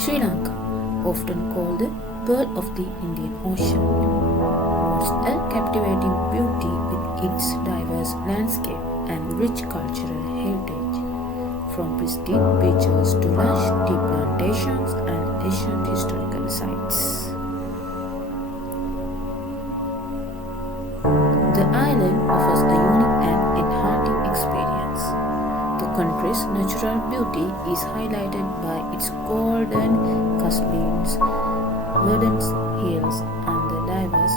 Sri Lanka, often called the Pearl of the Indian Ocean, boasts a captivating beauty with its diverse landscape and rich cultural heritage, from pristine beaches to lush tea plantations and ancient historical sites. The island offers a unique and enchanting experience. The country's natural beauty is highlighted by its golden coastlines, verdant hills, and the diverse